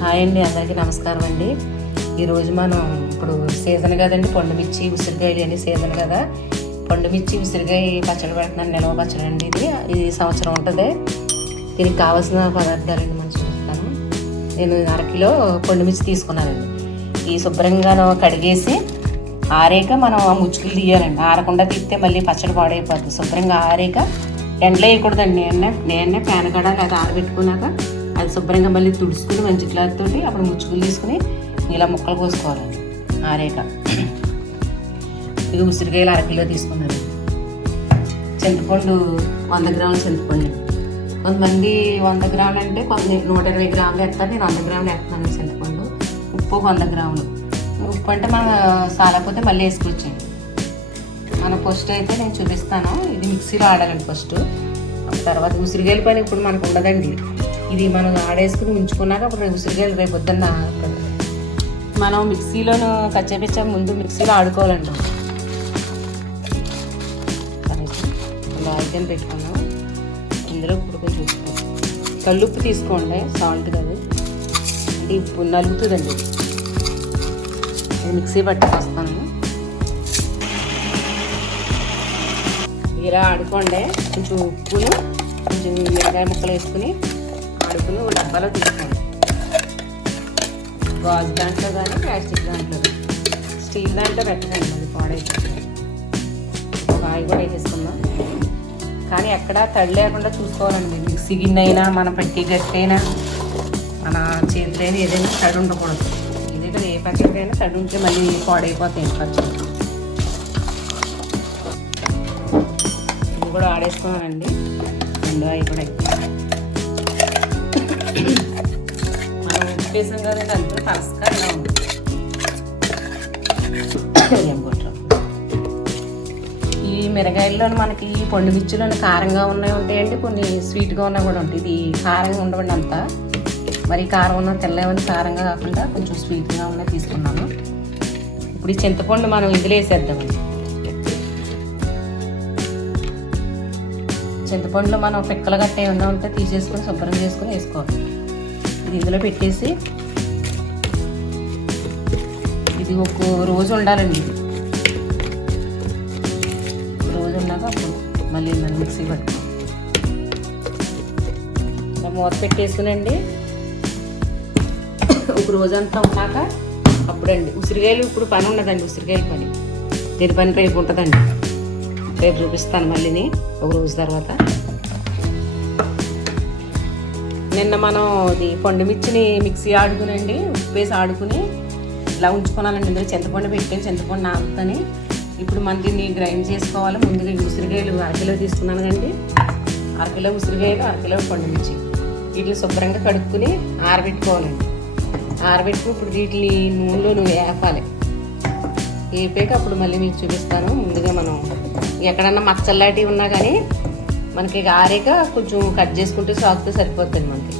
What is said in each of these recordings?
Hi అండి, అందరికీ నమస్కారం అండి. ఈరోజు మనం ఇప్పుడు సీజన్ కదండి, పండుమిర్చి ఉసిరికాయలు అన్ని సీజన్ కదా. పండుమిర్చి ఉసిరికాయ పచ్చడి పెడుతున్నాను, నిల్వ పచ్చడి అండి. ఇది సంవత్సరం ఉంటుంది. దీనికి కావాల్సిన పదార్థాలండి మనం చూస్తాను. నేను అరకిలో పండుమిర్చి తీసుకున్నానండి. ఈ శుభ్రంగా కడిగేసి ఆరేక మనం ఆ ముచ్చుకులు తీయాలండి. ఆరకుండా తీస్తే మళ్ళీ పచ్చడి పాడైపోద్ది. శుభ్రంగా ఆరేక ఎండలో వేయకూడదండి. నేనే ప్యాన్ కాడ లేదా ఆరబెట్టుకున్నాక అది శుభ్రంగా మళ్ళీ తుడుచుకుని మంచి క్లాత్ తోటి అప్పుడు ముచ్చుకులు తీసుకుని ఇలా ముక్కలు కోసుకోవాలండి ఆరేక. ఇది ఉసిరికాయలు అరకిలో తీసుకున్నాను. చింతపండు 100 గ్రాముల చింతపండు. కొంతమంది 100 గ్రాములు అంటే 120 గ్రాములు వేస్తారు. నేను 100 గ్రాములు వేస్తున్నాను చింతపండు. ఉప్పు 100 గ్రాములు. ఉప్పు అంటే మనం సాలకపోతే మళ్ళీ వేసుకోవచ్చండి. మన ఫస్ట్ అయితే నేను చూపిస్తాను. ఇది మిక్సీలో ఆడాలండి ఫస్ట్. తర్వాత ఉసిరికాయల పని ఇప్పుడు మనకు ఉండదండి. ఇది మనం ఆడేసుకుని ఉంచుకున్నాక అప్పుడు ఉసిరికాయలు రేపు పొద్దున్న మనం మిక్సీలోను కచ్చపిచ్చ ముందు మిక్సీలో ఆడుకోవాలండి. ఇలా అయితే పెట్టుకున్నాం. ఇందులో ఇప్పుడు కొంచెం ఉప్పు, కల్లుప్పు తీసుకోండి, సాల్ట్ కాదు. అంటే ఇప్పుడు నలుగుతుందండి. నేను మిక్సీ పట్టుకొస్తాను. ఇలా ఆడుకోండి. కొంచెం ఉప్పును కొంచెం మిరకాయ ముక్కలు వేసుకుని ఆడుకుని డబ్బాలో తీసుకోండి. గాజు దాంట్లో కానీ ప్లాస్టిక్ దాంట్లో, స్టీల్ దాంట్లో పెట్టకండి, అది పాడైపోతుంది. ఒక ఆయి కూడా వేసేసుకుందాం. కానీ ఎక్కడ తడి లేకుండా చూసుకోవాలండి. మిక్సీ గిన్నె అయినా మన పట్టి గట్టి అయినా మన చేతులైనా ఏదైనా తడి ఉండకూడదు. ఇదే కదా, ఏ పచ్చడి అయినా తడి ఉంటే మళ్ళీ పాడైపోతాయి పచ్చడి. ఇది కూడా ఆడేసుకున్నానండి. రెండో అవి కూడా మనం ఉప్పేసాం కదండి, అంతా పరస్కారంగా ఉంది. ఈ మిరగాయల్లో మనకి ఈ పండు మిర్చిలోని కారంగా ఉన్నాయి ఉంటాయండి, కొన్ని స్వీట్గా ఉన్నాయి కూడా ఉంటాయి. ఇది కారంగా ఉండవండి అంతా. మరి కారం ఉన్న తెల్లవని కారంగా కాకుండా కొంచెం స్వీట్గా ఉన్నాయి తీసుకున్నాను. ఇప్పుడు ఈ చింతపండు మనం ఇందులో వేసేద్దామండి. చింతపండులో మనం పిక్కలు గట్ట ఏమన్నా ఉంటే తీసేసుకొని శుభ్రం చేసుకొని వేసుకోవాలి. ఇది ఇందులో పెట్టేసి ఇది ఒక రోజు ఉండాలండి. ఇది రోజు ఉన్నాక అప్పుడు మళ్ళీ మనం మిక్సీ పట్టుకోవాలి. మూత పెట్టేసుకునండి. ఒక రోజంతా ఉన్నాక అప్పుడండి ఉసిరికాయలు ఇప్పుడు పని ఉన్నదండి. ఉసిరికాయల పని దీని పని రేపు ఉంటుందండి. రేపు చూపిస్తాను మళ్ళీని ఒక రోజు తర్వాత. నిన్న మనం ఇది పండుమిర్చిని మిక్సీ ఆడుకునండి, ఉప్పు వేసి ఆడుకుని ఇలా ఉంచుకున్నానండి. ఇందులో చింతపండు పెట్టి చింతపండు నాకుతాని. ఇప్పుడు మన దీన్ని గ్రైండ్ చేసుకోవాలి. ముందుగా ఉసిరికాయలు అరకిలో తీసుకున్నాను కండి. అరకిలో ఉసిరికాయలు, అరకిలో పండుమిర్చి వీటిని శుభ్రంగా కడుక్కుని ఆరబెట్టుకోవాలండి. ఆరబెట్టుకుని ఇప్పుడు వీటిని నూనెలో వేపాలి. వేపాక అప్పుడు మళ్ళీ మీకు చూపిస్తాను. ముందుగా మనం ఎక్కడన్నా మచ్చల్లాంటివి ఉన్నా కానీ మనకి ఆరేక కొంచెం కట్ చేసుకుంటే సాగుతూ సరిపోతుంది మనకి.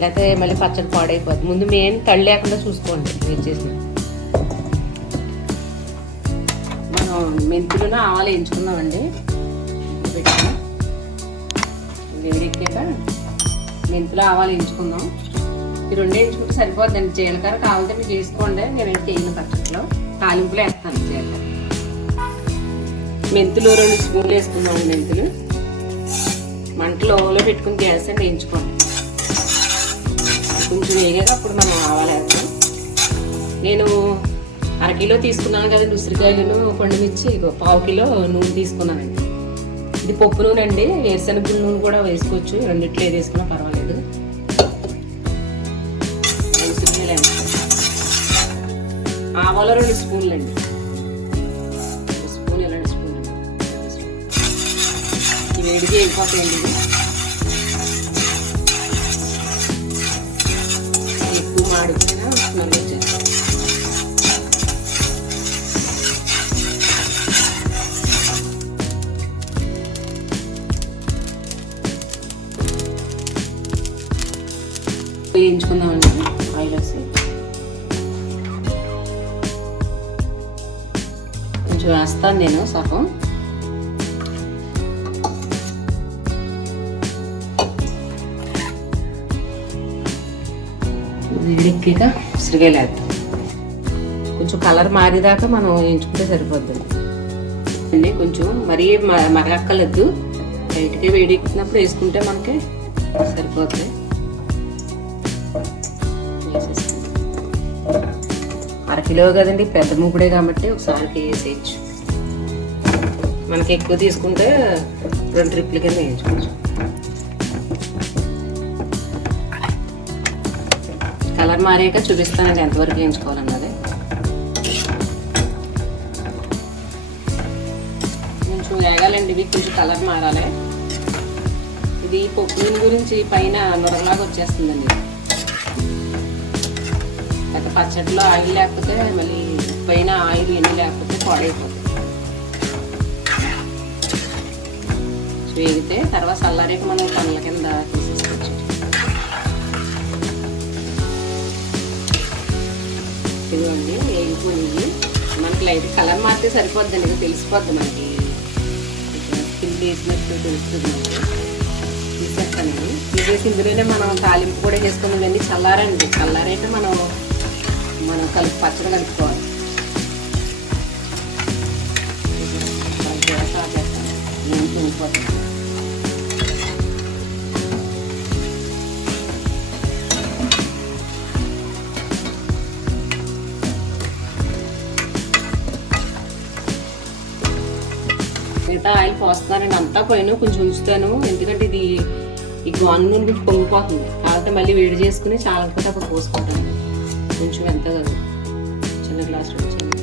లేకపోతే మళ్ళీ పచ్చడి పాడైపోద్ది. ముందు మెయిన్ తడి లేకుండా చూసుకోండి. మీరు చేసిన మనం మెంతులను ఆవాలు వేయించుకుందామండి. పెట్టుకుని వేడెక్కాక మెంతులు ఆవాలు వేయించుకుందాం. ఈ రెండు వేయించుకుంటే సరిపోద్దండి. జీలకర్ర కావాలంటే మీరు వేసుకోండి. నేను చేయను పచ్చడిలో తాలింపులు వేస్తాను. జీలకర్ర మెంతులు 2 స్పూన్లు వేసుకుందాం. మెంతులు మంటలో పెట్టుకుని గ్యాస్ అని వేయించుకోండి. కొంచెం వేగాక అప్పుడు మనం ఆవాలు వేస్తాం. నేను అరకిలో తీసుకున్నాను కదండి ఉసిరికాయలను, పండుమిర్చి 1/2 కిలో నూనె తీసుకున్నానండి. ఇది పప్పు నూనె అండి. వేరుశనగ నూనె కూడా వేసుకోవచ్చు. రెండిట్లో ఏది వేసుకున్నా పర్వాలేదు. ఉసిరికాయలు ఆవాలు 2 స్పూన్లు అండి. వేడిగా వెళ్ళిపోతాయండి. ఎక్కువ మాడిపోయినా స్మెల్ వచ్చేస్తాం. వేయించుకుందామండి ఆయిల్ వేసి. కొంచెం వేస్తాను నేను సగం. వేడెక్కాక ఉసిరికాయలు వేద్దాం. కొంచెం కలర్ మారేదాకా మనం వేయించుకుంటే సరిపోద్ది అండి. కొంచెం మరీ మరగక్కర్లేదు, లైట్గా వేడెక్కినప్పుడు వేసుకుంటే మనకి సరిపోతుంది. అరకిలో కదండి, పెద్ద మూకుడే కాబట్టి ఒకసారికి వేసేయచ్చు. మనకి ఎక్కువ తీసుకుంటే 2 ట్రిప్ల కింద వేయించుకోవచ్చు. కలర్ మారాక చూపిస్తానండి ఎంతవరకు వేయించుకోవాలన్నది. కొంచెం వేగాలండి ఇవి, కొంచెం కలర్ మారాలి. ఇది పప్పు నూనె గురించి పైన నొరలాగా వచ్చేస్తుందండి. అయితే పచ్చడిలో ఆయిల్ లేకపోతే మళ్ళీ పైన ఆయిల్ ఎన్ని లేకపోతే పాడైపోతుంది. వేగితే తర్వాత చల్లారేక మనం పనుల కింద తీసేసుకోవచ్చు. ఇదిగోండి వేగిపోయి మనకి లైట్ కలర్ మారితే సరిపోద్దండి, ఇది తెలిసిపోద్ది మనకి, స్కిన్ వేసినట్టు తెలుస్తుంది. తీసేస్తానండి. తీసేసి ఇందులోనే మనం తాలింపు కూడా చేసుకుని ఇవన్నీ చల్లారండి. చల్లారైతే మనం పచ్చడి కలుపుకోవాలి. ఏం తినిపోతుంది. మిగతా ఆయిల్ పోస్తున్నానండి, అంతా పోయిన కొంచెం ఉంచుతాను. ఎందుకంటే ఇది ఈ గోను నూనె కొంచెం పొంగిపోతుంది కాబట్టి మళ్ళీ వేడి చేసుకుని చాలకపోతే అప్పుడు పోసుకుంటాను. కొంచెం ఎంత కాదు, చిన్న గ్లాస్ వచ్చింది.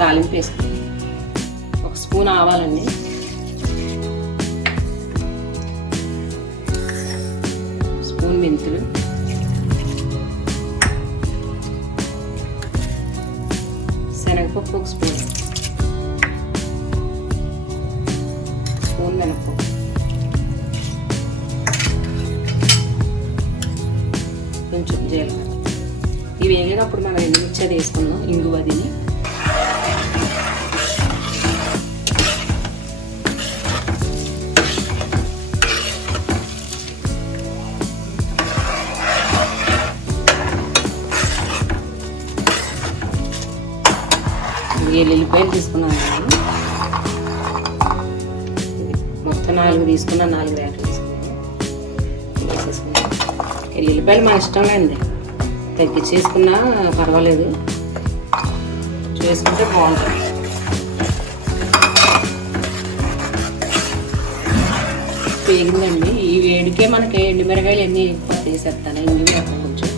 తాలింపు వేసుకుంటాం. 1 స్పూన్ ఆవాలండి, స్పూన్ మెంతులు, శనగపప్పు 1 స్పూన్, స్పూన్ మినపప్పు, కొంచెం జీలకర్ర. ఇవి వేగేటప్పుడు మనం ఎండుమిర్చి వేసుకున్నాం, ఇంగువ తిని. ఎల్లిపాయలు తీసుకున్నాను, మొత్తం 4 తీసుకున్నాను, 4 రేట్లు తీసుకున్నాను. వేసేసుకున్నాను. ఎల్లిపాయలు మన ఇష్టమే అండి, తగ్గించేసుకున్నా పర్వాలేదు, చేసుకుంటే బాగుంటుంది. వేగిందండి. ఈ వేడికే మనకి ఎండుమిరకాయలు ఎన్ని వేసేస్తాను. ఎండుమిరకాయలు కొంచెం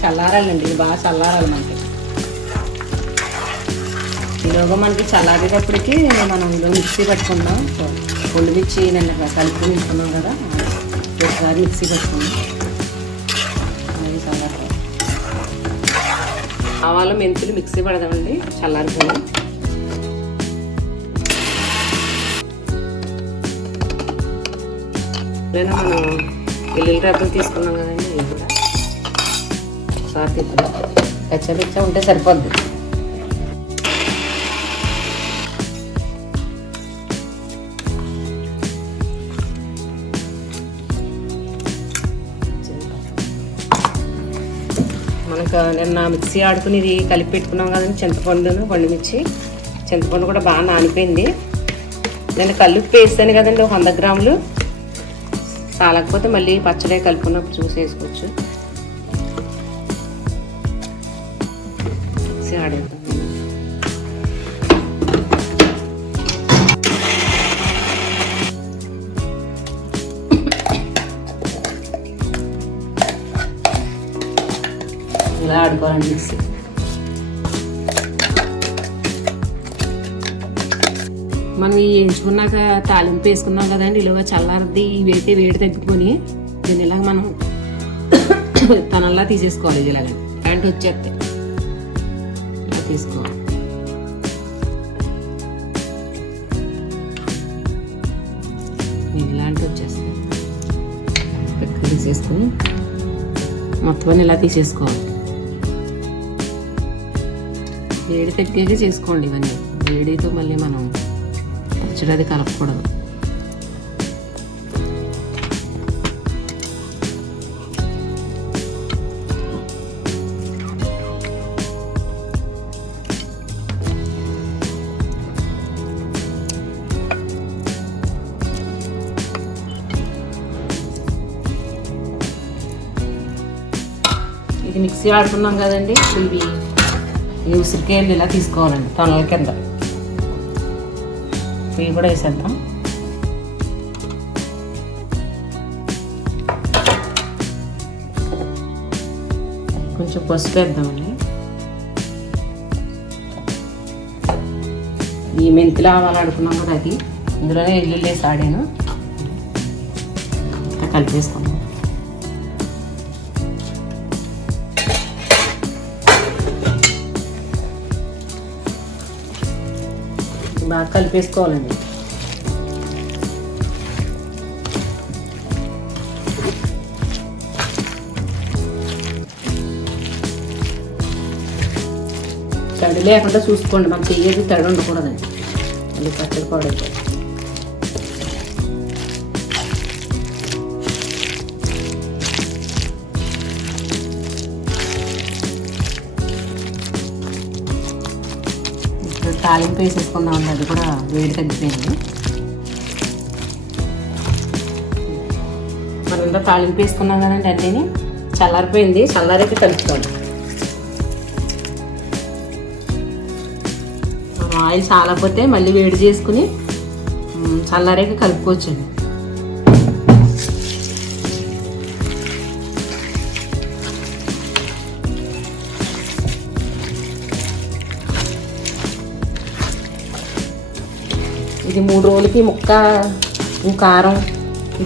చల్లారాలండి. ఇది బాగా చల్లారాలి మనకి. ఈలోగా మనకి చల్లారేటప్పటికి మనం మిక్సీ పట్టుకుందాం. పొండు మిర్చి నన్ను కలుపుకొని తీసుకున్నాం కదా, ఒకసారి మిక్సీ పట్టుకుందాం. అది చల్లారి ఆవాలు మెంతులు మిక్సీ పడదామండి, చల్లారిపోయి. లేదా మనం వెల్లుల్లి రెబ్బలు తీసుకున్నాం కదండి, ఇవి కూడా ఒకసారి తిప్పుదాం. పెచ్చ ఉంటే సరిపోద్ది. మనకు నిన్న మిక్సీ ఆడుకుని ఇది కలిపి పెట్టుకున్నాం కదండి, చింతపండును పండుమిర్చి. చింతపండు కూడా బాగా నానిపోయింది. నేను కల్లుప్పు వేస్తాను కదండి, 100 గ్రాములు. చాలకపోతే మళ్ళీ పచ్చడి కలుపుకున్నప్పుడు చూసి వేసుకోవచ్చు. మిక్సీ ఆడేద్దాం. ఇలా ఆడుకోవాలండి మిక్సీ. మనం ఎంచుకున్నాక తాలింపు వేసుకున్నాం కదండి, ఇలాగా చల్లారది. ఇవైతే వేడి తగ్గుకొని దీన్ని ఇలాగ మనం తనల్లా తీసేసుకోవాలి. ఇది ఇలాగండి ప్యాంట్ వచ్చేస్తే ఇలా తీసుకోవాలి. ఇలాంటి వచ్చేస్తాయి. తీసేసుకుని మొత్తం ఇలా తీసేసుకోవాలి. వేడి తగ్గాక చేసుకోండి ఇవన్నీ. వేడితో మళ్ళీ మనం పచ్చడి అది కలపకూడదు. ఇది మిక్సీ ఆడుకున్నాం కదండి. ఇవి ఈ ఉసిరికాయలు ఇలా తీసుకోవాలండి తొనల కింద. ఇవి కూడా వేసేద్దాం. కొంచెం పసుపు వేద్దామండి. ఈ మెంతులు ఆవాలు ఆడుకున్నాం కదా, అది ఇందులోనే ఎల్లుల్లి వేసి ఆడాను. కలిపేసుకున్నాం. బాగా కలిపేసుకోవాలండి. తడి లేకుండా చూసుకోండి. మనకి చెయ్యేది తడి ఉండకూడదండి. మళ్ళీ పచ్చడి పాడైపోతుంది. తాలింపు వేసేసుకుందామండి. అది కూడా వేడి తగ్గిపోయింది. మనం ఇంత తాలింపు వేసుకున్నాం కదండి, అన్నీని చల్లారిపోయింది. చల్లారైతే కలుపుకోవాలి. ఆయిల్ చాలకపోతే మళ్ళీ వేడి చేసుకుని చల్లారాక కలుపుకోవచ్చండి. ఇది 3 రోజులకి ముక్క కారం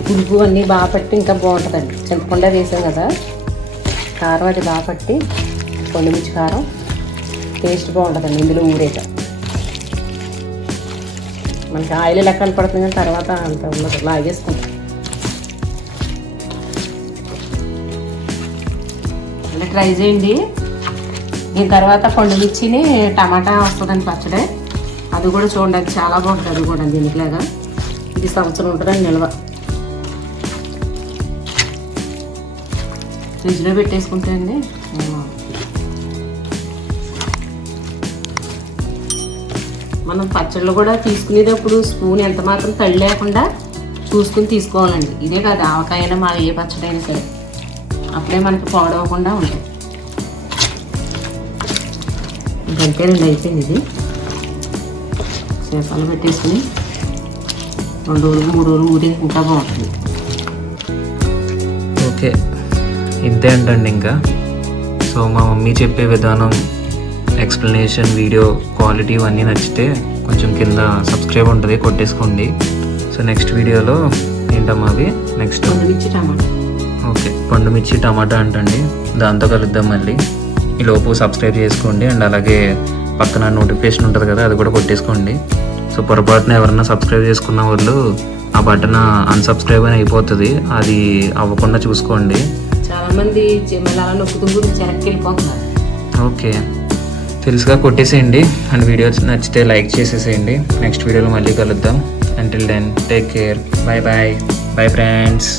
పులుపు అన్నీ బాగా పట్టి ఇంకా బాగుంటుందండి. చింతకుండా వేసాం కదా, కారం అది బాగా పట్టి పొండుమిర్చి కారం టేస్ట్ బాగుంటుందండి ఇందులో ఊరేట. మనకి ఆయిల్ లెక్కన పడుతుంది కానీ తర్వాత అంత ఉండదు, లాగేసుకుంటాం. అలా ట్రై చేయండి. దీని తర్వాత పొండుమిర్చిని టమాటా వస్తుందండి పచ్చడి. అది కూడా చూడండి, అది చాలా బాగుంటుంది. అది కూడా దీనిలాగా ఇది సంవత్సరం ఉంటుందండి నిల్వ. ఫ్రిడ్జ్లో పెట్టేసుకుంటే అండి మనం పచ్చళ్ళు కూడా తీసుకునేటప్పుడు స్పూన్ ఎంత మాత్రం తడి లేకుండా చూసుకుని తీసుకోవాలండి. ఇదే కాదు ఆవకాయైనా మా ఏ పచ్చడి అయినా సరే, అప్పుడే మనకి పాడవకుండా ఉంటుంది. ఇంకంతేనండి, అయిపోయింది. ఇది సీసాలు పెట్టేసుకుని 2 రోజులు 3 రోజులు ఊరి ఇంకా బాగుంటుంది. ఓకే, ఇంతే అంటండి ఇంకా. సో మా మమ్మీ చెప్పే విధానం, ఎక్స్ప్లెనేషన్, వీడియో క్వాలిటీ ఇవన్నీ నచ్చితే కొంచెం కింద సబ్స్క్రైబ్ ఉంటుంది, కొట్టేసుకోండి. సో నెక్స్ట్ వీడియోలో ఏంటమ్మా అవి? నెక్స్ట్ పండుమిర్చి టమాటా. ఓకే, పండుమిర్చి టమాటా అంటండి. దాంతో కలుద్దాం మళ్ళీ. ఈలోపు సబ్స్క్రైబ్ చేసుకోండి. అండ్ అలాగే పక్కన నోటిఫికేషన్ ఉంటుంది కదా, అది కూడా కొట్టేసుకోండి. సో పొరపాటున ఎవరన్నా సబ్స్క్రైబ్ చేసుకున్న వాళ్ళు ఆ బటన్ అన్సబ్స్క్రైబ్ అని అయిపోతుంది, అది అవ్వకుండా చూసుకోండి. చాలామంది అలా నొక్కుతుంటూ వెనక్కి వెళ్ళిపోతున్నారు. ఓకే, తెలుసుగా కొట్టేసేయండి. అండ్ వీడియో నచ్చితే లైక్ చేసేసేయండి. నెక్స్ట్ వీడియోలో మళ్ళీ కలుద్దాం. Until then take care. Bye bye. Bye friends.